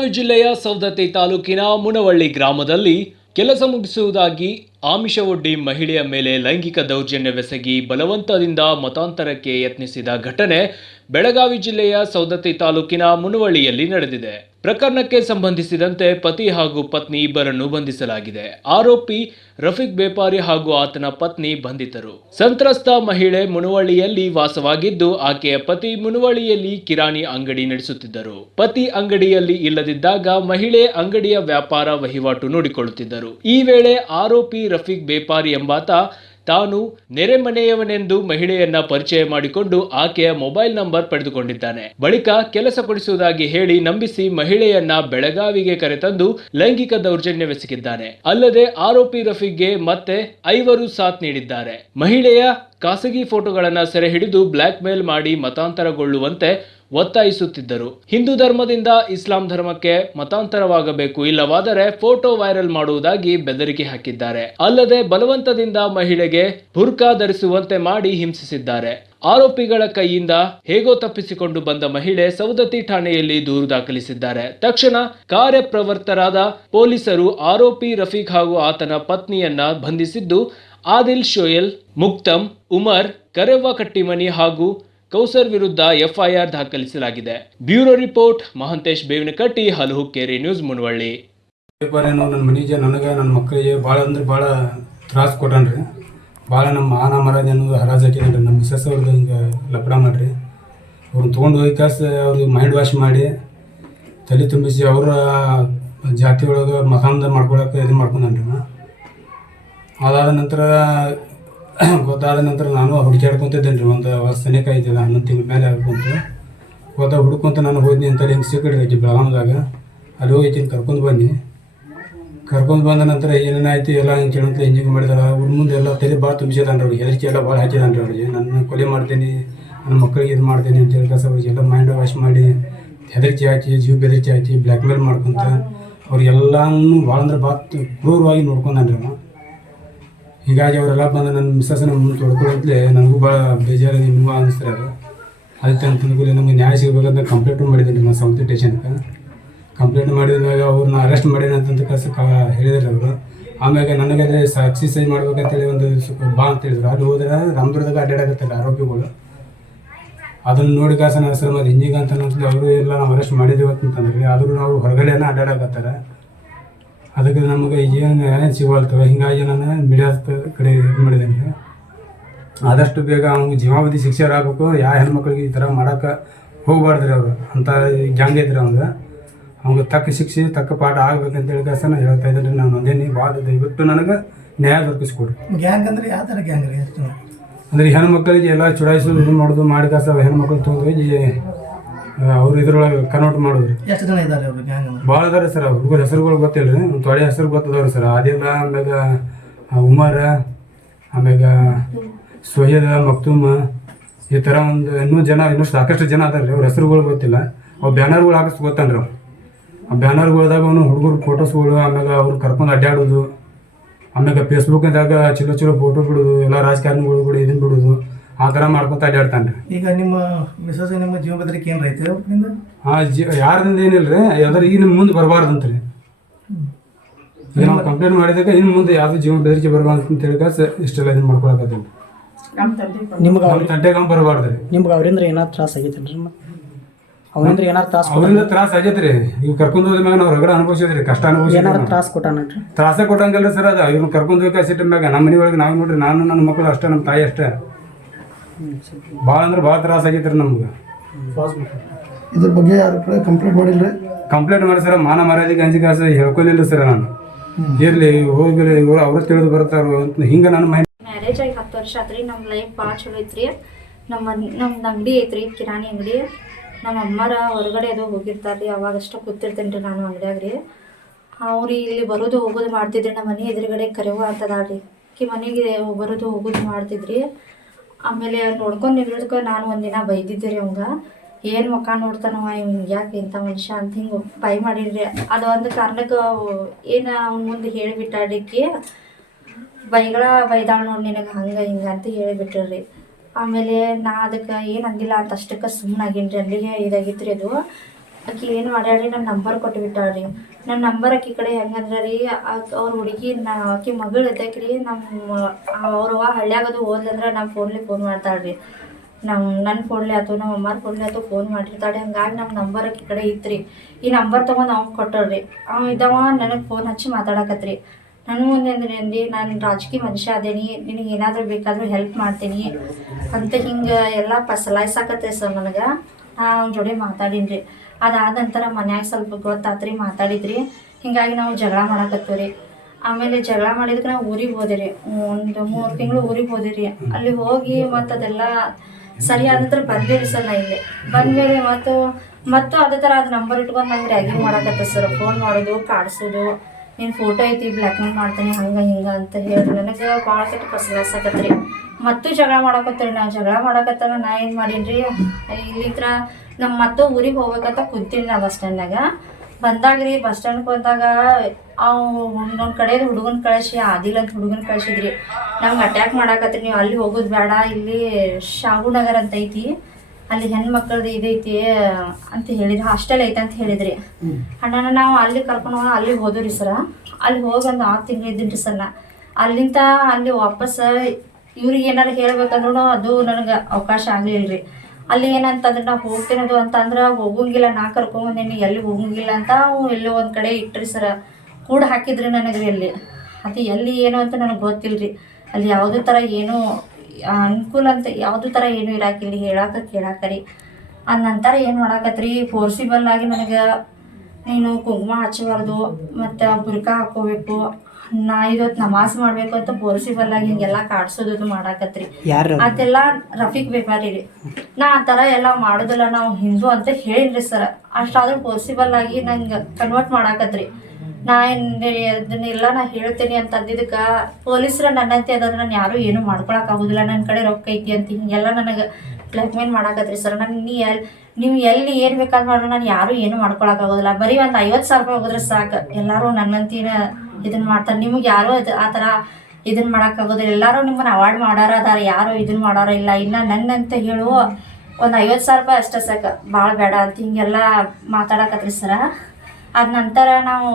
ಬೆಳಗಾವಿ ಜಿಲ್ಲೆಯ ಸವದತ್ತಿ ತಾಲೂಕಿನ ಮುನವಳ್ಳಿ ಗ್ರಾಮದಲ್ಲಿ ಕೆಲಸ ಮುಗಿಸುವುದಾಗಿ ಆಮಿಷವೊಡ್ಡಿ ಮಹಿಳೆಯ ಮೇಲೆ ಲೈಂಗಿಕ ದೌರ್ಜನ್ಯವೆಸಗಿ ಬಲವಂತದಿಂದ ಮತಾಂತರಕ್ಕೆ ಯತ್ನಿಸಿದ ಘಟನೆ ಬೆಳಗಾವಿ ಜಿಲ್ಲೆಯ ಸವದತ್ತಿ ತಾಲೂಕಿನ ಮುನವಳ್ಳಿಯಲ್ಲಿ ನಡೆದಿದೆ. ಪ್ರಕರಣಕ್ಕೆ ಸಂಬಂಧಿಸಿದಂತೆ ಪತಿ ಹಾಗೂ ಪತ್ನಿ ಇಬ್ಬರನ್ನು ಬಂಧಿಸಲಾಗಿದೆ. ಆರೋಪಿ ರಫೀಕ್ ಬೇಪಾರಿ ಹಾಗೂ ಆತನ ಪತ್ನಿ ಬಂಧಿತರು. ಸಂತ್ರಸ್ತ ಮಹಿಳೆ ಮುನವಳ್ಳಿಯಲ್ಲಿ ವಾಸವಾಗಿದ್ದು ಆಕೆಯ ಪತಿ ಮುನವಳ್ಳಿಯಲ್ಲಿ ಕಿರಾಣಿ ಅಂಗಡಿ ನಡೆಸುತ್ತಿದ್ದರು. ಪತಿ ಅಂಗಡಿಯಲ್ಲಿ ಇಲ್ಲದಿದ್ದಾಗ ಮಹಿಳೆ ಅಂಗಡಿಯ ವ್ಯಾಪಾರ ವಹಿವಾಟು ನೋಡಿಕೊಳ್ಳುತ್ತಿದ್ದರು. ಈ ವೇಳೆ ಆರೋಪಿ ರಫೀಕ್ ಬೇಪಾರಿ ಎಂಬಾತ ತಾನು ನೆರೆಮನೆಯವನೆಂದು ಮಹಿಳೆಯನ್ನ ಪರಿಚಯ ಮಾಡಿಕೊಂಡು ಆಕೆಯ ಮೊಬೈಲ್ ನಂಬರ್ ಪಡೆದುಕೊಂಡಿದ್ದಾನೆ. ಬಳಿಕ ಕೆಲಸ ಕೊಡಿಸುವುದಾಗಿ ಹೇಳಿ ನಂಬಿಸಿ ಮಹಿಳೆಯನ್ನ ಬೆಳಗಾವಿಗೆ ಕರೆತಂದು ಲೈಂಗಿಕ ದೌರ್ಜನ್ಯವೆಸಗಿದ್ದಾನೆ. ಅಲ್ಲದೆ ಆರೋಪಿ ರಫೀಕ್ಗೆ ಮತ್ತೆ 5 ಸಾಥ್ ನೀಡಿದ್ದಾರೆ. ಮಹಿಳೆಯ ಖಾಸಗಿ ಫೋಟೋಗಳನ್ನ ಸೆರೆ ಹಿಡಿದು ಬ್ಲಾಕ್ ಮೇಲ್ ಮಾಡಿ ಮತಾಂತರಗೊಳ್ಳುವಂತೆ ಒತ್ತಾಯಿಸುತ್ತಿದ್ದರು. ಹಿಂದೂ ಧರ್ಮದಿಂದ ಇಸ್ಲಾಂ ಧರ್ಮಕ್ಕೆ ಮತಾಂತರವಾಗಬೇಕು, ಇಲ್ಲವಾದರೆ ಫೋಟೋ ವೈರಲ್ ಮಾಡುವುದಾಗಿ ಬೆದರಿಕೆ ಹಾಕಿದ್ದಾರೆ. ಅಲ್ಲದೆ ಬಲವಂತದಿಂದ ಮಹಿಳೆಗೆ ಬುರ್ಕಾ ಧರಿಸುವಂತೆ ಮಾಡಿ ಹಿಂಸಿಸಿದ್ದಾರೆ. ಆರೋಪಿಗಳ ಕೈಯಿಂದ ಹೇಗೋ ತಪ್ಪಿಸಿಕೊಂಡು ಬಂದ ಮಹಿಳೆ ಸವದತ್ತಿ ಠಾಣೆಯಲ್ಲಿ ದೂರು ದಾಖಲಿಸಿದ್ದಾರೆ. ತಕ್ಷಣ ಕಾರ್ಯಪ್ರವೃತ್ತರಾದ ಪೊಲೀಸರು ಆರೋಪಿ ರಫೀಕ್ ಹಾಗೂ ಆತನ ಪತ್ನಿಯನ್ನ ಬಂಧಿಸಿದ್ದು ಆದಿಲ್ ಶೋಯಲ್, ಮುಕ್ತಮ್, ಉಮರ್, ಕರೆವ್ವ ಕಟ್ಟಿಮನಿ ಹಾಗೂ ಕೌಸರ್ ವಿರುದ್ಧ ಎಫ್ಐಆರ್ ದಾಖಲಿಸಲಾಗಿದೆ. ಬ್ಯೂರೋ ರಿಪೋರ್ಟ್ ಮಹಂತೇಶ್ ಬೇವಿನಕಟ್ಟಿ, ಹಲಹುಕ್ಕೇರಿ ನ್ಯೂಸ್, ಮುನವಳ್ಳಿ. ನನ್ನ ಮನೆಗೆ ನನಗೆ ನನ್ನ ಮಕ್ಕಳಿಗೆ ಭಾಳ ಅಂದ್ರೆ ಭಾಳ ತ್ರಾಸ ಕೊಟ್ಟನ್ರಿ. ಭಾಳ ನಮ್ಮ ಮಾನ ಮರ್ಯಾದೆ ಅನ್ನೋದು ಹರಾಜು ಹಾಕಿದನ್ರಿ. ನಮ್ಮ ಮಿಸಸ್ ಅವ್ರದ್ದು ಹಿಂಗೆ ಲಪಡ ಮಾಡಿರಿ. ಅವ್ರನ್ನ ತೊಗೊಂಡು ಹೋಗಿ ಅವ್ರಿಗೆ ಮೈಂಡ್ ವಾಶ್ ಮಾಡಿ ತಲೆ ತುಂಬಿಸಿ ಅವರ ಜಾತಿ ಒಳಗೆ ಮಕಾಂದ ಮಾಡ್ಕೊಳಕ್ಕೆ ಇದು ಮಾಡ್ಕೊಂಡನ್ರಿ. ಅದಾದ ನಂತರ ಗೊತ್ತಾದ ನಂತರ ನಾನು ಹುಡುಕಾಡ್ಕೊತಿದ್ದೇನೆ ರೀ. ಒಂದು ವರ್ಷನೇ ಕಾಯ್ತಿದ್ದೆ, 11 ತಿಂಗಳ ಮೇಲೆ ಆಗ್ಕೊಂತು ಹುಡ್ಕೊಂತ ನಾನು ಹೋದ್ನಿ ಅಂತೇಳಿ ಹಿಂಗೆ ಸಿಕ್ಕಿಡ್ರಿ ಆಕಿ ಬೆಳಗಾವಿದಾಗ. ಅಲ್ಲಿ ಹೋಗಿ ಕರ್ಕೊಂಡು ಬಂದ ನಂತರ ಏನೇನಾಯ್ತು ಎಲ್ಲ ಹಿಂಗೆ ಕೇಳಂತ ಹಿಂಗೆ ಮಾಡಿದಾರೆ. ಅವ್ರ ಮುಂದೆ ಎಲ್ಲ ತಲೆ ಭಾಳ ತುಂಬಿಸಿದಾನ್ರಿ. ಅವ್ರಿಗೆ ಹೆದರಿಕೆ ಎಲ್ಲ ಭಾಳ ಹಾಕಿದಾನ್ರಿ. ಅವ್ರಿಗೆ ನನ್ನ ಕೊಲೆ ಮಾಡ್ತೀನಿ, ನನ್ನ ಮಕ್ಕಳಿಗೆ ಇದು ಮಾಡ್ತೀನಿ ಅಂತ ಹೇಳಿ ಅವ್ರಿಗೆಲ್ಲ ಮೈಂಡ್ ವಾಶ್ ಮಾಡಿ ಹೆದರಿಕೆ ಹಾಕಿ, ಜೀವ ಬೆದರಿಕೆ ಹಾಕಿ ಬ್ಲ್ಯಾಕ್ ಮೇಲ್ ಮಾಡ್ಕೊಂತ ಅವ್ರಿಗೆಲ್ಲನೂ ಭಾಳ ಅಂದ್ರೆ ಭಾಳ ಕ್ರೂರವಾಗಿ ನೋಡ್ಕೊಂಡನ್ರಿ ಅವ. ಹೀಗಾಗಿ ಅವರೆಲ್ಲ ಬಂದು ನನ್ನ ಮಿಸ್ಸಸ್ನ ಮುಂದೆ ತೊಡ್ಕೊಳ್ಳೋದ್ಲೆ ನನಗೂ ಭಾಳ ಬೇಜಾರು, ನಿಮಗೂ ಅನ್ನಿಸ್ತಾರೆ. ಅದು ಅದಕ್ಕೆ ಅಂತಂದ್ಕೂಲಿ ನಮಗೆ ನ್ಯಾಯ ಸಿಗಬೇಕಂತ ಕಂಪ್ಲೇಂಟ್ ಮಾಡಿದ್ದೀನಿ ನಾನು ಸವದತ್ತಿ ಸ್ಟೇಷನ್ಗೆ. ಕಂಪ್ಲೇಂಟ್ ಮಾಡಿದಾಗ ಅವ್ರನ್ನ ಅರೆಸ್ಟ್ ಮಾಡೀನಿ ಅಂತಂತ ಹೇಳಿದ್ರು ಅವರು. ಆಮ್ಯಾಗ ನನಗೆ ಅದೇ ಎಕ್ಸಸೈಸ್ ಮಾಡ್ಬೇಕಂತೇಳಿ ಒಂದು ಬಾ ಅಂತ ಹೇಳಿದ್ರು. ಅಲ್ಲಿ ಹೋದ್ರೆ ರಾಮದುರ್ಗದಾಗ ಅಡ್ಡಾಡಕತ್ತಾರೆ ಆರೋಪಿಗಳು. ಅದನ್ನು ನೋಡಿ ನನ್ನ ಹೆಸರು ಮತ್ತು ಹಿಂಜಿಗೆ ಅಂತ ಅವರು ಎಲ್ಲ ನಾವು ಅರೆಸ್ಟ್ ಮಾಡಿದ್ದೀವಿ ಅಂತಂದ್ರಿ. ಆದರೂ ನಾವು ಹೊರಗಡೆನ ಅಡ್ಡಾಡಕತ್ತಾರೆ. ಅದಕ್ಕೆ ನಮಗೆ ಏನು ಸಿಗಲ್ತವೆ. ಹೀಗಾಗಿ ನಾನು ಮೀಡಿಯಾದ ಕಡೆ ಇದು ಮಾಡಿದ್ದೇನೆ. ಆದಷ್ಟು ಬೇಗ ಅವ್ನಿಗೆ ಜೀವಾವಧಿ ಶಿಕ್ಷೆ ಆಗಬೇಕು. ಯಾವ ಹೆಣ್ಮಕ್ಳಿಗೆ ಈ ಥರ ಮಾಡೋಕೆ ಹೋಗ್ಬಾರ್ದ್ರಿ. ಅವರು ಅಂಥ ಗ್ಯಾಂಗ್ ಇದ್ರಿ. ಅವ್ನಿಗೆ ತಕ್ಕ ಶಿಕ್ಷೆ ತಕ್ಕ ಪಾಠ ಆಗ್ಬೇಕಂತ ಹೇಳಿ ನಾನು ಹೇಳ್ತಾ ಇದ್ದೀನಿ. ನಾನು ಒಂದೇನಿ ಭಾಳ ದಯವಿಟ್ಟು ನನಗೆ ನ್ಯಾಯ ದೊರಕಿಸ್ಕೊಡ್ರಿ. ಗ್ಯಾಂಗ್ ಅಂದರೆ ಯಾವ ಥರ ಗ್ಯಾಂಗ್ ರೀ? ಅಂದರೆ ಹೆಣ್ಮಕ್ಳಿಗೆ ಎಲ್ಲ ಚುಡಾಯಿಸೋದು ಇದು ಮಾಡೋದು ಮಾಡಿ ಹೆಣ್ಮಕ್ಳು ತೊಗೊಂಡೋಗಿ ಅವ್ರು ಇದ್ರೊಳಗೆ ಕನ್ವರ್ಟ್ ಮಾಡೋದು. ಎಷ್ಟು ಜನ ಇದ್ದಾರೆ ಅವರು ಗ್ಯಾಂಗ್? ಭಾಳ ಇದಾರೆ ಸರ್. ಹುಡುಗರ ಹೆಸರುಗಳು ಗೊತ್ತಿಲ್ಲ ರೀ. ಒಂದು ತೊಡೆ ಹೆಸರು ಗೊತ್ತದವ್ರಿ ಸರ್. ಆದಿಲ್ಲ, ಆಮ್ಯಾಗ ಉಮರ್, ಆಮ್ಯಾಗ ಸೊಯ್ಯದ, ಮಕ್ತೂಮ್, ಈ ಥರ ಒಂದು ಇನ್ನೂ ಸಾಕಷ್ಟು ಜನ ಅದಾರ ರೀ. ಅವ್ರ ಹೆಸರುಗಳು ಗೊತ್ತಿಲ್ಲ. ಅವು ಬ್ಯಾನರ್ಗಳು ಹಾಕಿಸ್ ಗೊತ್ತನ್ರಿ. ಅವು ಆ ಬ್ಯಾನರ್ಗಳದಾಗ ಅವನು ಹುಡುಗರು ಫೋಟೋಸ್ಗಳು, ಆಮ್ಯಾಗ ಅವ್ರು ಕರ್ಕೊಂಡು ಅಡ್ಡಾಡೋದು, ಆಮ್ಯಾಗ ಫೇಸ್ಬುಕ್ದಾಗ ಚಲೋ ಫೋಟೋ ಬಿಡೋದು, ಎಲ್ಲ ರಾಜಕಾರಣಿಗಳು ಕೂಡ ಇದನ್ನು ಬಿಡೋದು, ಆ ಥರ ಮಾಡ್ಕೊತ ಅಡ್ಡಾಡ್ತಾನೆ ರೀ. ಈಗ ನಿಮ್ಮ ಮಿಸಸ್ ನಿಮ್ಮ ಜೀವ ಬೆದರಿಕೆ ಏನು ರೈತ ಅವ್ರಿಂದ? ಯಾರಿಂದ ಏನಿಲ್ಲ ರೀ. ಯಾವ್ದಾರು ಈಗ ನಿಮ್ಮ ಮುಂದೆ ಬರಬಾರ್ದಂತ ರೀ. ಈಗ ನಾವು ಕಂಪ್ಲೇಂಟ್ ಮಾಡಿದಾಗ ಇನ್ನು ಮುಂದೆ ಯಾವ್ದು ಜೀವ ಬೆದರಿಕೆ ಬರಬಾರ್ದು ಅಂತ ಹೇಳಿ ಇಷ್ಟೆಲ್ಲ ಇದನ್ನು ಮಾಡ್ಕೊಳಕತ್ತೀನಿ. ನಿಮ್ಗೆ ನಮ್ಮ ತಂಟೆಗೆ ಬರಬಾರ್ದು ರೀ. ನಿಮ್ಗೆ ಅವರಿಂದ ಏನಾದ್ರು ತ್ರಾಸ ಆಗೈತೇನ್ರಿ? ಅವರಿಂದ ಏನಾರು ಅವರಿಂದ ತ್ರಾಸ ಆಗೈತೆ ರೀ. ಈಗ ಕರ್ಕೊಂಡು ಹೋದ ಮ್ಯಾಗ ನಾವು ಹೊರಗಡೆ ಅನುಭವಿಸಿದ್ರಿ, ಕಷ್ಟ ಏನಾರು ತ್ರಾಸ ಕೊಟ್ಟಾನ್ರಿ? ತ್ರಾಸ ಕೊಟ್ಟಂಗಲ್ರಿ ಸರ್. ಅದು ಇವ್ನು ಕರ್ಕೊಂಡು ಹೋಗಿ ಸಿಟ್ಟ ಮ್ಯಾಗ ನಮ್ಮ ಮನೆಯೊಳಗೆ ನಾವು ನೋಡ್ರಿ, ನಾನು ನನ್ನ ಮಕ್ಕಳು ಅಷ್ಟೇ, ನಮ್ಮ ತಾಯಿ ಅಷ್ಟೇ. ಭಾಳ ಅಂದ್ರೆ ಭಾಳ ತ್ರಾಸ ಆಗೈತೆ ರೀ ನಮ್ಗೆ. ಇದ್ರ ಬಗ್ಗೆ ಯಾರು ಕೂಡ ಕಂಪ್ಲೇಂಟ್ ಮಾಡಿಲ್ಲ? ಕಂಪ್ಲೇಂಟ್ ಮಾಡಿ ಸರ್. ಮಾನ ಮರ್ಯಾದೆಗೆ ಅಂಜಿಕೆ ಹೇಳ್ಕೊಲಿಲ್ಲ ಸರ್. ನಾನು ಇರಲಿ ಹೋಗಲಿ ಇವರು ಅವ್ರು ತಿಳಿದು ಬರ್ತಾರೋ ಅಂತ ಹಿಂಗೆ ನಾನು ಮ್ಯಾರೇಜ್ ಆಗಿ 10 ವರ್ಷ ಆತ್ರಿ. ನಮ್ಮ ಲೈಫ್ ಭಾಳ ಚಲೋ ಐತ್ರಿ. ನಮ್ದು ಅಂಗಡಿ ಐತ್ರಿ, ಕಿರಾಣಿ ಅಂಗಡಿ. ನಮ್ಮ ಅಮ್ಮರ ಹೊರಗಡೆ ಅದು ಹೋಗಿರ್ತಾರೆ ರೀ. ಅವಾಗಷ್ಟು ಕೂತಿರ್ತೇನೆ ರೀ ನಾನು ಅಂಗಡಿಯಾಗ ರೀ. ಅವ್ರು ಇಲ್ಲಿ ಬರೋದು ಹೋಗೋದು ಮಾಡ್ತಿದ್ರಿ. ನಮ್ಮ ಮನೆ ಎದುರುಗಡೆ ಕರೆವ ಅಂತದಾಳ್ರಿ. ಮನೆಗೆ ಬರೋದು ಹೋಗೋದು ಮಾಡ್ತಿದ್ರಿ. ಆಮೇಲೆ ನೋಡ್ಕೊಂಡು ನಿಲ್ಲೋದಕ್ಕೆ ನಾನು ಒಂದಿನ ಬೈದಿದ್ದೆ ರೀ ಅವಂಗ. ಏನು ಮುಖ ನೋಡ್ತಾನವ ಇವ್ನಿಗೆ, ಯಾಕೆ ಇಂಥ ಮನುಷ್ಯ ಅಂತ ಹಿಂಗೆ ಬೈ ಮಾಡಿದ್ರಿ. ಅದು ಒಂದು ಕಾರಣಕ್ಕೆ ಏನು ಅವ್ನ ಮುಂದೆ ಹೇಳಿಬಿಟ್ಟಾಡಿಕ್ಕೆ ಬೈದಾಳ ನೋಡಿ ನಿನಗೆ ಹಂಗೆ ಹಿಂಗೆ ಅಂತ ಹೇಳಿಬಿಟ್ರಿ. ಆಮೇಲೆ ನಾ ಅದಕ್ಕೆ ಏನು ಅಂದಿಲ್ಲ ಅಂತ ಅಷ್ಟಕ್ಕೆ ಸುಮ್ಮನಾಗೀನಿ ರೀ. ಅಲ್ಲಿಗೆ ಇದಾಗಿತ್ತು ರೀ ಅದು. ಆಕಿ ಏನು ಮಾಡ್ಯಾಳ್ರಿ ನನ್ನ ನಂಬರ್ ಕೊಟ್ಬಿಟ್ಟಾಳ್ರಿ. ನನ್ನ ನಂಬರ್ ಆಕಿ ಕಡೆ ಹೆಂಗಂದ್ರೆ ರೀ ಅವ್ರ ಹುಡುಗಿ ಆಕಿ ಮಗಳು ಇದ್ದಕ್ರಿ ಅವ್ರವ್ವ ಹಳ್ಳ್ಯಾಗದು ಹೋದ್ಲಂದ್ರೆ ನಮ್ಮ ಫೋನ್ ಮಾಡ್ತಾಳ್ರಿ. ನನ್ನ ಫೋನ್ಲೆ ಆಯ್ತು ನಮ್ಮ ಅಮ್ಮಾರ ಫೋನ್ಲೆ ಆಯ್ತು ಫೋನ್ ಮಾಡಿರ್ತಾಳೆ. ಹಂಗಾಗಿ ನಮ್ಮ ನಂಬರ್ ಆಕಿ ಕಡೆ ಇತ್ತು ರೀ. ಈ ನಂಬರ್ ತೊಗೊಂಡು ಅವ್ನು ಕೊಟ್ಟಳ್ರಿ. ಇದ್ದವ ನನಗೆ ಫೋನ್ ಹಚ್ಚಿ ಮಾತಾಡಕತ್ರಿ. ನನ್ನ ಮುಂದೆ ಅಂದ್ರಿ ನಾನು ರಾಜಕೀಯ ಮನುಷ್ಯ ಅದೇನಿ, ನಿನಗೆ ಏನಾದರೂ ಬೇಕಾದರೂ ಹೆಲ್ಪ್ ಮಾಡ್ತೀನಿ ಅಂತ ಹಿಂಗೆ ಎಲ್ಲ ಸಲಾಯಿಸಾಕತ್ತೆ ಸರ್ ನನಗೆ. ಅವ್ನ ಜೋಡಿ ಮಾತಾಡೀನಿ ರೀ. ಅದಾದ ನಂತರ ಮನ್ಯಾಗ ಸ್ವಲ್ಪ ಗೊತ್ತಾತ್ರಿ, ಮಾತಾಡಿದ್ರಿ. ಹಿಂಗಾಗಿ ನಾವು ಜಗಳ ಮಾಡಕತ್ತೀವಿ ರೀ. ಆಮೇಲೆ ಜಗಳ ಮಾಡಿದಕ್ಕೆ ನಾವು ಊರಿಗೆ ಹೋದಿರಿ. ಒಂದು 3 ತಿಂಗಳು ಊರಿಗೆ ಹೋದಿರಿ. ಅಲ್ಲಿ ಹೋಗಿ ಮತ್ತು ಅದೆಲ್ಲ ಸರಿ ಆದ ನಂತರ ಬಂದೇರಿ ಸರ್. ನಾ ಇಲ್ಲಿ ಬಂದಮೇಲೆ ಮತ್ತು ಅದೇ ಥರ ಅದು ನಂಬರ್ ಇಟ್ಕೊಂಡು ನಂಗೆ ರ್ಯಾಗಿಂಗ್ ಮಾಡಕತ್ತ ಸರ್. ಫೋನ್ ಮಾಡೋದು, ಕಾಡಿಸೋದು, ನೀನು ಫೋಟೋ ಐತಿ ಬ್ಲ್ಯಾಕ್ ಮೇಲ್ ಮಾಡ್ತೀನಿ ಹಂಗೆ ಹಿಂಗೆ ಅಂತ ಹೇಳಿ ನನಗೆ ಭಾಳ ಕೆಟ್ಟ ಕಸಲಾಸಕತ್ರಿ. ಮತ್ತು ಜಗಳ ಮಾಡಕತ್ತೀರಿ. ನಾವು ಜಗಳ ಮಾಡಕತ್ತಾಗ ನಾ ಏನು ಮಾಡೀನಿ ರೀ, ಇಲ್ಲಿತ್ರ ನಮ್ಮ ಮತ್ತು ಊರಿಗೆ ಹೋಗ್ಬೇಕಂತ ಕುಂತೀನಿ ನಾ ಬಸ್ ಸ್ಟ್ಯಾಂಡ್ನಾಗ. ಬಂದಾಗ್ರಿ ಬಸ್ ಸ್ಟ್ಯಾಂಡ್ಗೆ ಬಂದಾಗ ನನ್ನ ಕಡೆದು ಹುಡುಗನ ಕಳಿಸಿ ಆದಿಲ್ ಅಂತ ಹುಡುಗನ ಕಳಿಸಿದ್ರಿ. ನಮ್ಗೆ ಅಟ್ಯಾಕ್ ಮಾಡಾಕತ್ರಿ, ನೀವು ಅಲ್ಲಿ ಹೋಗೋದು ಬೇಡ, ಇಲ್ಲಿ ಶಾಹುನಗರ್ ಅಂತ ಐತಿ, ಅಲ್ಲಿ ಹೆಣ್ಮಕ್ಳದ್ದು ಇದೈತಿ ಅಂತ ಹೇಳಿದ್ರಿ, ಹಾಸ್ಟೆಲ್ ಐತೆ ಅಂತ ಹೇಳಿದ್ರಿ. ಅಣ್ಣನ ನಾವು ಅಲ್ಲಿ ಕರ್ಕೊಂಡು ಹೋಗಿ ಅಲ್ಲಿ ಹೋದ್ರಿ ಸರ. ಅಲ್ಲಿ ಹೋಗಿ ಒಂದು 6 ತಿಂಗಳು ಇದ್ದೀನಿ ರೀ ಸರ್. ಅಲ್ಲಿಂದ ಅಲ್ಲಿ ವಾಪಸ್ ಇವ್ರಿಗೆ ಏನಾರು ಹೇಳ್ಬೇಕಂದ್ರೂ ಅದು ನನಗೆ ಅವಕಾಶ ಆಗಲಿಲ್ಲ ರೀ. ಅಲ್ಲಿ ಏನಂತಂದ್ರೆ ನಾವು ಹೋಗ್ತೀನದು ಅಂತಂದ್ರೆ ಹೋಗಂಗಿಲ್ಲ, ನಾ ಕರ್ಕೊಂಬಂದೇನಿ, ಎಲ್ಲಿ ಹೋಗಂಗಿಲ್ಲ ಅಂತ ಎಲ್ಲೋ ಒಂದು ಕಡೆ ಇಟ್ರಿ ಸರ. ಕೂಡ ಹಾಕಿದ್ರಿ ನನಗೆ ಅಲ್ಲಿ. ಅದು ಎಲ್ಲಿ ಏನು ಅಂತ ನನಗೆ ಗೊತ್ತಿಲ್ಲ ರೀ. ಅಲ್ಲಿ ಯಾವುದೇ ಥರ ಏನೂ ಅನುಕೂಲ ಅಂತ ಯಾವುದೇ ಥರ ಏನೂ ಇರಾಕಿಲ್ಲ ಕೇಳಾಕರಿ. ಅದ ನಂತರ ಏನು ಮಾಡಾಕತ್ರಿ, ಫೋರ್ಸಿಬಲ್ ಆಗಿ ನನಗೆ ನೀನು ಕುಂಕುಮ ಹಚ್ಚಬಾರ್ದು ಮತ್ತು ಬುರ್ಕಾ ಹಾಕ್ಕೋಬೇಕು, ನಾ ಇವತ್ತು ನಮಾಜ್ ಮಾಡಬೇಕು ಅಂತ ಫೋರ್ಸಿಬಲ್ ಆಗಿ ಹಿಂಗೆಲ್ಲ ಕಾಡ್ಸೋದು ಮಾಡಾಕತ್ರಿ. ಅದೆಲ್ಲ ರಫೀಕ್ ವ್ಯಾಪಾರಿ ರೀ. ನಾ ಆ ಥರ ಎಲ್ಲ ಮಾಡೋದಿಲ್ಲ, ನಾವು ಹಿಂದೂ ಅಂತ ಹೇಳಿದ್ರಿ ಸರ್. ಅಷ್ಟಾದ್ರೂ ಫೋರ್ಸಿಬಲ್ ಆಗಿ ನಂಗೆ ಕನ್ವರ್ಟ್ ಮಾಡಾಕತ್ರಿ. ನಾ ಇದನ್ನೆಲ್ಲ ನಾ ಹೇಳ್ತೀನಿ ಅಂತ ಅಂದಿದ್ದಕ್ಕೆ ಪೊಲೀಸರು ನನ್ನಂತೆ ಅದಾದ್ರೆ ನಾನು ಯಾರೂ ಏನೂ ಮಾಡ್ಕೊಳಕ್ಕಾಗೋದಿಲ್ಲ, ನನ್ನ ಕಡೆ ರೊಕ್ಕ ಐತಿ ಅಂತ ಹಿಂಗೆಲ್ಲ ನನಗೆ ಬ್ಲ್ಯಾಕ್ ಮೇಲ್ ಮಾಡಾಕತ್ರಿ ಸರ್. ನೀವು ಎಲ್ಲಿ ಏನು ಬೇಕಾದ್ರೆ ಮಾಡ್ರಿ, ನಾನು ಯಾರೂ ಏನೂ ಮಾಡ್ಕೊಳಕ್ಕಾಗೋದಿಲ್ಲ. ಬರೀ ಒಂದು 50,000 ರೂಪಾಯಿ ಹೋದ್ರೆ ಸಾಕು, ಎಲ್ಲರೂ ನನ್ನಂತಿನ ಇದನ್ನು ಮಾಡ್ತಾರೆ. ನಿಮಗೆ ಯಾರೂ ಆ ಥರ ಇದನ್ನು ಮಾಡೋಕ್ಕಾಗೋದಿಲ್ಲ, ಎಲ್ಲರೂ ನಿಮ್ಮನ್ನು ಅವಾಯ್ಡ್ ಮಾಡೋರು ಅದಾರ, ಯಾರೂ ಇದನ್ನು ಮಾಡೋರು ಇಲ್ಲ. ಇನ್ನು ನನ್ನಂತ ಹೇಳುವ ಒಂದು 50,000 ರೂಪಾಯಿ ಅಷ್ಟೇ ಸಾಕು, ಭಾಳ ಬೇಡ ಅಂತ ಹಿಂಗೆಲ್ಲ ಮಾತಾಡಕತ್ರಿ ಸರ. ಅದ ನಂತರ ನಾವು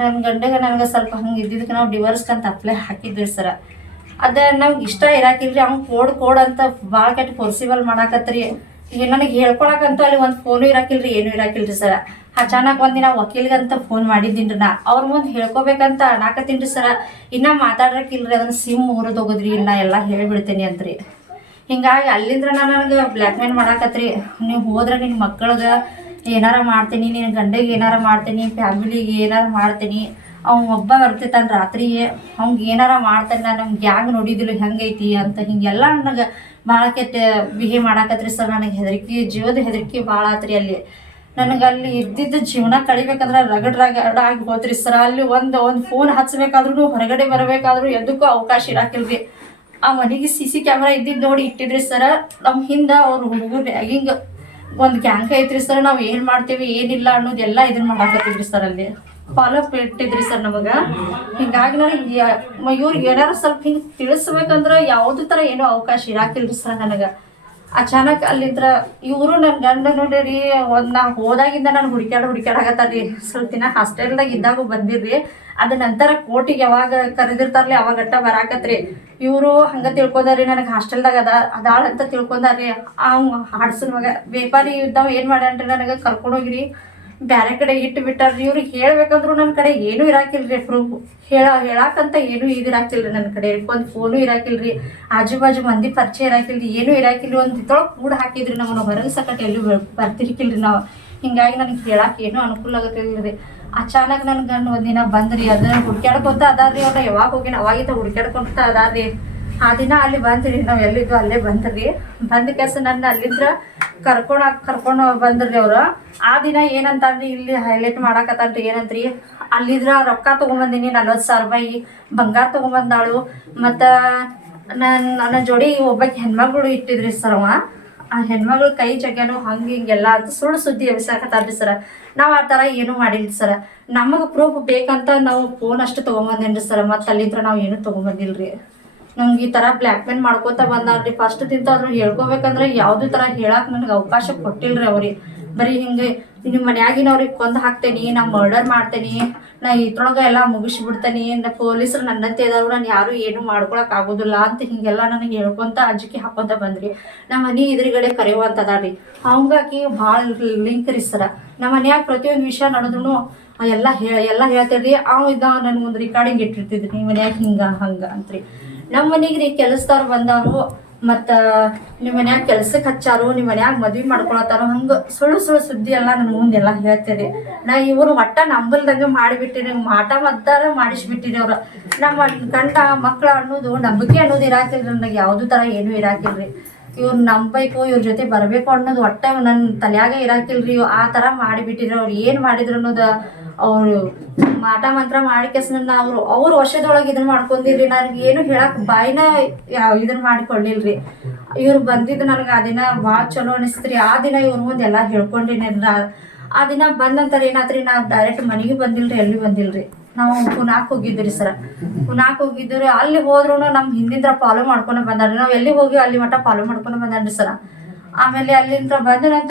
ನನ್ನ ಗಂಡಗೆ ನನಗೆ ಸ್ವಲ್ಪ ಹಂಗೆ ಇದ್ದಿದ್ದಕ್ಕೆ ನಾವು ಡಿವೋರ್ಸ್ಗಂತ ಅಪ್ಲೈ ಹಾಕಿದ್ವಿ ಸರ. ಅದು ನಮ್ಗೆ ಇಷ್ಟ ಇರಾಕಿಲ್ರಿ. ಅವ್ನು ಕೋಡ್ ಅಂತ ಭಾಳ ಕೆಟ್ಟ ಫೋರ್ಸಿಬಲ್ ಮಾಡಾಕತ್ರಿ. ಈಗ ನನಗೆ ಹೇಳ್ಕೊಳಕಂತೂ ಅಲ್ಲಿ ಒಂದು ಫೋನು ಇರಾಕಿಲ್ರಿ, ಏನೂ ಇರಾಕಿಲ್ರಿ ಸರ. ಅಚಾನಕ್ ಒಂದಿನ ವಕೀಲ್ಗಂತ ಫೋನ್ ಮಾಡಿದ್ದೀನಿ ನಾ. ಅವ್ರ ಮುಂದೆ ಹೇಳ್ಕೊಬೇಕಂತ ಅನ್ನಾಕತ್ತೀನಿ ರೀ ಸರ. ಇನ್ನೂ ಮಾತಾಡ್ರಕ್ಕಿಲ್ರಿ, ಅದನ್ನು ಸಿಮ್ ಮುರಿದು ಹೋಗೋದ್ರಿ, ಇನ್ನು ಎಲ್ಲ ಹೇಳಿಬಿಡ್ತೀನಿ ಅಂತ್ರಿ. ಹಿಂಗಾಗಿ ಅಲ್ಲಿಂದ ನನಗೆ ಬ್ಲ್ಯಾಕ್ ಮೇಲ್ ಮಾಡಾಕತ್ರಿ. ನೀವು ಹೋದ್ರೆ ನಿನ್ನ ಮಕ್ಕಳಿಗೆ ಏನಾರ ಮಾಡ್ತೀನಿ, ನಿನ್ನ ಗಂಡಗೆ ಏನಾರ ಮಾಡ್ತೀನಿ, ಫ್ಯಾಮಿಲಿಗೆ ಏನಾರು ಮಾಡ್ತೀನಿ, ಅವ್ನು ಒಬ್ಬ ಬರ್ತಿತ್ತಾನೆ ರಾತ್ರಿಗೆ, ಅವ್ನಿಗೆ ಏನಾರ ಮಾಡ್ತಾನೆ, ನಾನು ನಮ್ಮ ಗ್ಯಾಂಗ್ ನೋಡಿದಿಲ್ಲ ಹೆಂಗೈತಿ ಅಂತ ಹಿಂಗೆಲ್ಲ ನನಗೆ ಭಾಳ ಕೆಟ್ಟ ಬಿಹೇವ್ ಮಾಡಾಕತ್ರಿ ಸರ್. ನನಗೆ ಜೀವದ ಹೆದರಿಕೆ ಭಾಳ ಆತ್ರಿ. ಅಲ್ಲಿ ನನಗೆ ಅಲ್ಲಿ ಇದ್ದಿದ್ದು ಜೀವನ ಕಳಿಬೇಕಂದ್ರೆ ರಗಡಾಗಿ ಹೋದ್ರಿ ಸರ್. ಅಲ್ಲಿ ಒಂದು ಫೋನ್ ಹಚ್ಚಬೇಕಾದ್ರೂ ಹೊರಗಡೆ ಬರಬೇಕಾದ್ರೂ ಎದಕ್ಕೂ ಅವಕಾಶ ಇರಾಕಿಲ್ರಿ. ಆ ಮನೆಗೆ CC ಕ್ಯಾಮ್ರಾ ಇದ್ದಿದ್ದು ನೋಡಿ ಇಟ್ಟಿದ್ರಿ ಸರ. ನಮ್ಮ ಹಿಂದೆ ಅವ್ರ ಹುಡುಗರು ರ್ಯಾಗಿಂಗ್ ಒಂದು ಗ್ಯಾಂಗ್ ಐತ್ರಿ ಸರ್. ನಾವು ಏನು ಮಾಡ್ತೀವಿ ಏನಿಲ್ಲ ಅನ್ನೋದೆಲ್ಲ ಇದನ್ನು ಮಾಡಾಕತ್ತಿದ್ರಿ ಸರ್. ಅಲ್ಲಿ ಫಾಲೋಅಪ್ ಇಟ್ಟಿದ್ರಿ ಸರ್ ನಮಗೆ. ಹಿಂಗಾಗಿ ನನಗೆ ಇವ್ರಿಗೆ ಏನಾರು ಸ್ವಲ್ಪ ಹಿಂಗೆ ತಿಳಿಸ್ಬೇಕಂದ್ರೆ ಯಾವುದೇ ಥರ ಏನೂ ಅವಕಾಶ ಇರಾಕಿಲ್ರಿ ಸರ್ ನನಗೆ. ಅಚಾನಕ್ ಅಲ್ಲಿಂದ ಇವರು ನನ್ನ ಗಂಡ ನೋಡಿರಿ, ನಾ ಹೋದಾಗಿಂದ ನಾನು ಹುಡುಕ್ಯಾಡಕತ್ತಾರ್ರಿ. ಸ್ವಲ್ಪ ದಿನ ಹಾಸ್ಟೆಲ್ದಾಗ ಇದ್ದಾಗ ಬಂದಿರ್ರಿ. ಅದ ನಂತರ ಕೋರ್ಟಿಗೆ ಯಾವಾಗ ಕರೆದಿರ್ತಾರಲಿ ಅವಾಗಟ್ಟ ಬರಾಕತ್ರಿ. ಇವರು ಹಂಗೆ ತಿಳ್ಕೊಂಡಾರಿ ನನಗೆ ಹಾಸ್ಟೆಲ್ದಾಗ ಅದಾಳ ಅಂತ ತಿಳ್ಕೊಂಡಾರಿ. ಹಾಡ್ಸಲ್ ಮಗ ವ್ಯಾಪಾರಿ ಇದ್ದಾವ ಏನು ಮಾಡ್ಯಾನ್ರಿ, ನನಗೆ ಕರ್ಕೊಂಡೋಗಿರಿ ಬೇರೆ ಕಡೆ ಇಟ್ಟು ಬಿಟ್ಟಾರ್ರಿ. ಇವ್ರಿಗೆ ಹೇಳ್ಬೇಕಂದ್ರೂ ನನ್ನ ಕಡೆ ಏನೂ ಇರಾಕಿಲ್ರಿ. ಪ್ರೂಫ್ ಹೇಳಾಕಂತ ಏನೂ ಇರಾಕಿಲ್ರಿ ನನ್ನ ಕಡೆ. ಒಂದು ಫೋನು ಇರಾಕಿಲ್ರಿ, ಆಜು ಬಾಜು ಮಂದಿ ಪರಿಚಯ ಇರಾಕಿಲ್ರಿ, ಏನೂ ಇರಾಕಿಲ್ರಿ. ಒಂದು ಇದ್ರೊಳಗೆ ಕೂಡ ಹಾಕಿದ್ರಿ, ನಮ್ಮನ್ನು ಹೊರಗೆ ಸಕಟ್ ಎಲ್ಲೂ ಬರ್ತಿರ್ಕಿಲ್ರಿ ನಾವು. ಹಿಂಗಾಗಿ ನನಗೆ ಹೇಳಕ್ಕೆ ಏನೂ ಅನುಕೂಲ ಆಗತ್ತಿಲ್ರಿ. ಅಚಾನಕ್ ನನ್ನ ಗಂಡ ಒಂದಿನ ಬಂದ್ರಿ. ಅದನ್ನ ಹುಡ್ಕ್ಯಾಡ್ಕೊಂತ ಅದಾರ್ರಿ. ಅವ್ರ ಯಾವಾಗ ಹೋಗಿನ ಅವಾಗಿಂದ ಹುಡ್ಕ್ಯಾಡ್ಕೊಂತ ಅದಾರ್ರಿ. ಆ ದಿನ ಅಲ್ಲಿ ಬಂದ್ರಿ, ನಾವು ಎಲ್ಲಿದ್ದು ಅಲ್ಲೇ ಬಂದ್ರಿ. ಬಂದ ಕೆಲಸ ನನ್ನ ಅಲ್ಲಿಂದ ಕರ್ಕೊಂಡು ಬಂದ್ರಿ ಅವರು. ಆ ದಿನ ಏನಂತಾನ್ರಿ, ಇಲ್ಲಿ ಹೈಲೈಟ್ ಮಾಡಾಕತ್ತಾನ್ರಿ. ಏನಂತ್ರಿ, ಅಲ್ಲಿದ್ರ ರೊಕ್ಕ ತೊಗೊಂಬಂದಿನಿ 40,000 ರೂಪಾಯಿ, ಬಂಗಾರ ತೊಗೊಂಬಂದಾಳು, ಮತ್ತು ನನ್ನ ಜೋಡಿ ಒಬ್ಬಾಕಿ ಹೆಣ್ಮಗಳು ಇಟ್ಟಿದ್ರಿ ಸರ್. ಆ ಹೆಣ್ಮಗಳು ಕೈ ಜಗ್ಗಾನು ಹಂಗೆ ಹಿಂಗೆಲ್ಲ ಅಂತ ಸುಳ್ಳು ಸುದ್ದಿ ಎಬ್ಸಾಕತ್ತಾರ್ರಿ ಸರ. ನಾವು ಆ ಥರ ಏನೂ ಮಾಡಿಲ್ಲ ಸರ. ನಮಗೆ ಪ್ರೂಫ್ ಬೇಕಂತ ನಾವು ಫೋನ್ ಅಷ್ಟು ತೊಗೊಂಬಂದೇನ್ರಿ ಸರ್. ಮತ್ತು ಅಲ್ಲಿಂದ ನಾವು ಏನೂ ತೊಗೊಂಬಂದಿಲ್ರಿ. ನಮ್ಗೆ ಈ ಥರ ಬ್ಲ್ಯಾಕ್ ಮೇಲ್ ಮಾಡ್ಕೋತ ಬಂದಾರ್ರಿ. ಫಸ್ಟ್ ತಿಂತ ಅದ್ರ ಹೇಳ್ಕೊಬೇಕಂದ್ರೆ ಯಾವುದೇ ಥರ ಹೇಳಕ್ಕೆ ನನಗೆ ಅವಕಾಶ ಕೊಟ್ಟಿಲ್ರಿ ಅವ್ರಿಗೆ. ಬರೀ ಹಿಂಗೆ ನಿಮ್ಮ ಮನ್ಯಾಗಿನವ್ರಿಗೆ ಕೊಂದು ಹಾಕ್ತೇನೆ, ನಾ ಮರ್ಡರ್ ಮಾಡ್ತೇನೆ, ನಾ ಇದ್ರೊಳಗೆ ಎಲ್ಲ ಮುಗಿಸ್ಬಿಡ್ತೇನೆ, ಪೊಲೀಸರು ನನ್ನಂತೆ ಇದಾರು, ನಾನು ಯಾರು ಏನು ಮಾಡ್ಕೊಳಕ್ ಆಗೋದಿಲ್ಲ ಅಂತ ಹಿಂಗೆಲ್ಲ ನನಗೆ ಹೇಳ್ಕೊಂತ ಅಂಜಿಕೆ ಹಾಕೊಂತ ಬಂದ್ರಿ. ನಮ್ಮ ಮನೆ ಎದುರುಗಡೆ ಕರೆಯುವಂತದಾರಿ. ಹಂಗಾಗಿ ಭಾಳ ಲಿಂಕ್ ರೀ ಸರ. ನಮ್ಮ ಮನ್ಯಾಗ ಪ್ರತಿಯೊಂದು ವಿಷಯ ನಡೆದ್ರು ಎಲ್ಲ ಹೇಳ್ತೇಳ್ರಿ. ಇದ್ದ ನನ್ಗೆ ಒಂದು ರಿಕಾರ್ಡಿಂಗ್ ಇಟ್ಟಿರ್ತಿದ್ರಿ, ನಿಮ್ಮ ಮನ್ಯಾಗ ಹಿಂಗ ಹಂಗ ಅಂತ್ರಿ. ನಮ್ಮ ಮನೆಗೆ ರೀ ಕೆಲಸದವ್ರು ಬಂದವರು ಮತ್ತು ನಿಮ್ಮ ಮನ್ಯಾಗ ಕೆಲ್ಸಕ್ಕೆ ಹಚ್ಚಾರು, ನಿಮ್ಮ ಮನ್ಯಾಗ ಮದ್ವೆ ಮಾಡ್ಕೊಳತ್ತಾರು, ಹಂಗೆ ಸುಳ್ಳು ಸುದ್ದಿ ಎಲ್ಲ ನನ್ನ ಮುಂದೆಲ್ಲ ಹೇಳ್ತೀರಿ. ನಾ ಇವರು ಒಟ್ಟ ನಂಬಲ್ದಂಗೆ ಮಾಡಿಬಿಟ್ಟಿರಿ, ಮಾಟ ಮದ್ದಾರ ಮಾಡಿಸ್ಬಿಟ್ಟಿರಿ ಅವ್ರು. ನಮ್ಮ ಗಂಡ ಮಕ್ಳ ಅನ್ನೋದು ನಂಬಿಕೆ ಅನ್ನೋದು ಇರಾಕಿಲ್ರಿ, ನನಗೆ ಯಾವುದೂ ಥರ ಏನೂ ಇರಾಕಿಲ್ರಿ. ಇವ್ರು ನಂಬಬೇಕು, ಇವ್ರ ಜೊತೆ ಬರಬೇಕು ಅನ್ನೋದು ಒಟ್ಟ ನನ್ನ ತಲೆಯಾಗ ಇರಾಕಿಲ್ರಿ. ಆ ಥರ ಮಾಡಿಬಿಟ್ಟಿರಿ. ಅವ್ರು ಏನು ಮಾಡಿದ್ರು ಅನ್ನೋದು ಅವರು ಮಾಟ ಮಂತ್ರ ಮಾಡಿ ಕೆಸನ ಅವ್ರು ವರ್ಷದೊಳಗೆ ಇದನ್ನ ಮಾಡ್ಕೊಂಡಿರ್ರಿ. ನನಗೆ ಏನು ಹೇಳಕ್ಕೆ ಬಾಯಿನ ಇದನ್ನ ಮಾಡಿಕೊಳ್ಳಿಲ್ರಿ. ಇವ್ರು ಬಂದಿದ್ದು ನನಗೆ ಆ ದಿನ ಭಾಳ ಚಲೋ ಅನಿಸ್ತ್ರಿ. ಆ ದಿನ ಇವ್ರ ಮುಂದೆ ಎಲ್ಲ ಹೇಳ್ಕೊಂಡಿನಿ. ಆ ದಿನ ಬಂದಂತಾರೆ ಏನಾತ್ರಿ, ನಾವು ಡೈರೆಕ್ಟ್ ಮನೆಗೆ ಬಂದಿಲ್ರಿ, ಎಲ್ಲಿ ಬಂದಿಲ್ರಿ. ನಾವು ಪುನಾಕ್ ಹೋಗಿದ್ರಿ ಸರ. ಪುನಾಕ್ ಹೋಗಿದ್ರಿ. ಅಲ್ಲಿ ಹೋದ್ರೂ ನಮ್ಮ ಹಿಂದಿಂದ ಫಾಲೋ ಮಾಡ್ಕೊಂಡು ಬಂದಾರ್ರಿ. ನಾವು ಎಲ್ಲಿ ಹೋಗಿ ಅಲ್ಲಿ ಮಟ್ಟ ಫಾಲೋ ಮಾಡ್ಕೊಂಡು ಬಂದಾರ್ರಿ ಸರ. ಆಮೇಲೆ ಅಲ್ಲಿಂದ ಬಂದ ನಂತರ